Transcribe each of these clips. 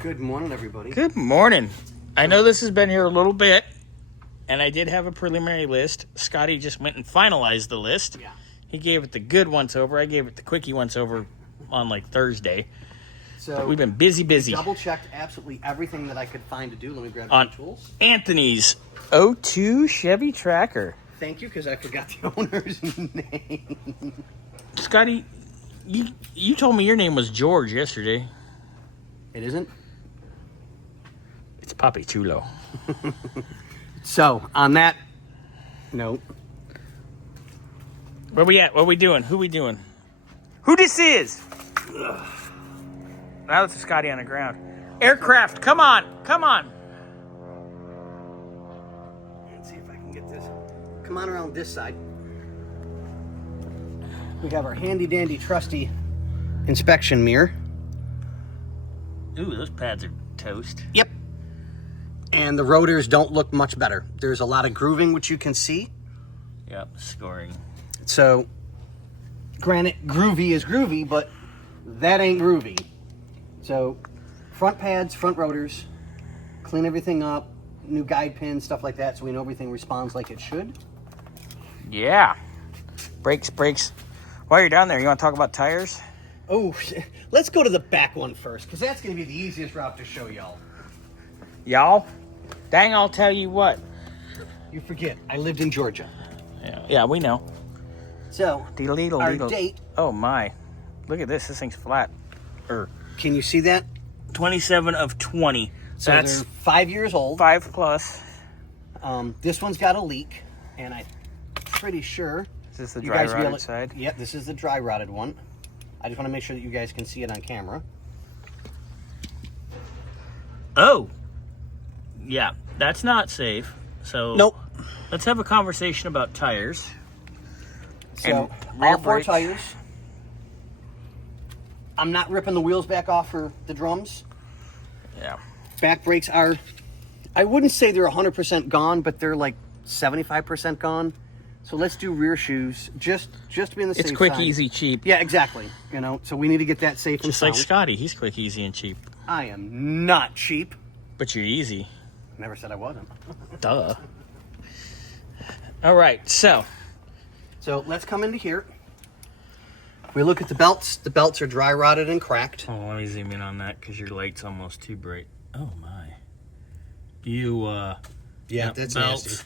Good morning, everybody. Good morning. I know this has been here a little bit, and I did have a preliminary list. Scotty just went and finalized the list. Yeah. He gave it the good once over. I gave it the quickie once over on like Thursday. So we've been busy. Double checked absolutely everything that I could find to do. Let me grab On some tools. Anthony's 02 Chevy Tracker. Thank you, because I forgot the owner's name. Scotty, you told me your name was George yesterday. It isn't? It's Papi Chulo. So, on that note. Where we at? What we doing? Who we doing? Who this is? Ugh. Now it's Scotty on the ground. Aircraft, come on, come on. Let's see if I can get this. Come on around this side. We have our handy dandy trusty inspection mirror. Ooh, those pads are toast. Yep. And the rotors don't look much better. There's a lot of grooving, which you can see. Yep, scoring. So, granted, groovy is groovy, but that ain't groovy. So, front pads, front rotors, clean everything up, new guide pins, stuff like that, so we know everything responds like it should. Yeah. Brakes. While you're down there, you want to talk about tires? Oh, let's go to the back one first, because that's going to be the easiest route to show y'all. Y'all? Dang, I'll tell you what. You forget, I lived in Georgia. Yeah, we know. So, our date... Oh, my. Look at this. This thing's flat. Can you see that? 27 of 20. So that's they're 5 years old. 5 plus. This one's got a leak, and I'm pretty sure... Is this the dry rotted side? Yep, this is the dry rotted one. I just want to make sure that you guys can see it on camera. Oh. Yeah, that's not safe. So nope. Let's have a conversation about tires. So, all 4 tires. I'm not ripping the wheels back off for the drums. Yeah. Back brakes are, I wouldn't say they're 100% gone, but they're like 75% gone. So let's do rear shoes, just to be on the safe side. It's quick, easy, cheap. Yeah, exactly. You know, so we need to get that safe and sound. Just like Scotty, he's quick, easy, and cheap. I am not cheap. But you're easy. Never said I wasn't. Duh. All right, so let's come into here. If we look at the belts are dry rotted and cracked. Oh, let me zoom in on that because your light's almost too bright. Oh my. Yeah, that's belts, nasty.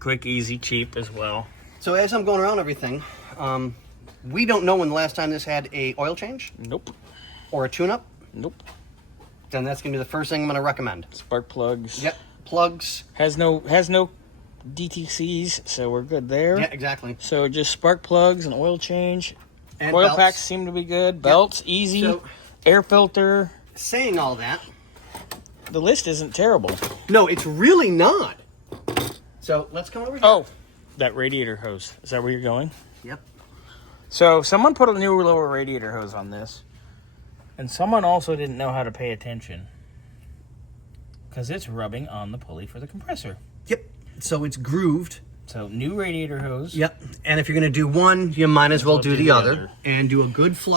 Quick, easy, cheap as well. So as I'm going around everything, we don't know when the last time this had a oil change. Nope. Or a tune-up. Nope. Then that's gonna be the first thing I'm gonna recommend. Spark plugs. Yep. Plugs. Has no DTCs, so we're good there. Yeah, exactly. So just spark plugs and oil change. And Oil belts. packs seem to be good. Belts, easy. So, air filter. Saying all that, the list isn't terrible. No, it's really not. So let's come over here. Oh, that radiator hose. Is that where you're going? Yep. So someone put a new lower radiator hose on this. And someone also didn't know how to pay attention. Because it's rubbing on the pulley for the compressor. Yep. So it's grooved. So new radiator hose. Yep. And if you're going to do one, you might as well do the other. And do a good flush.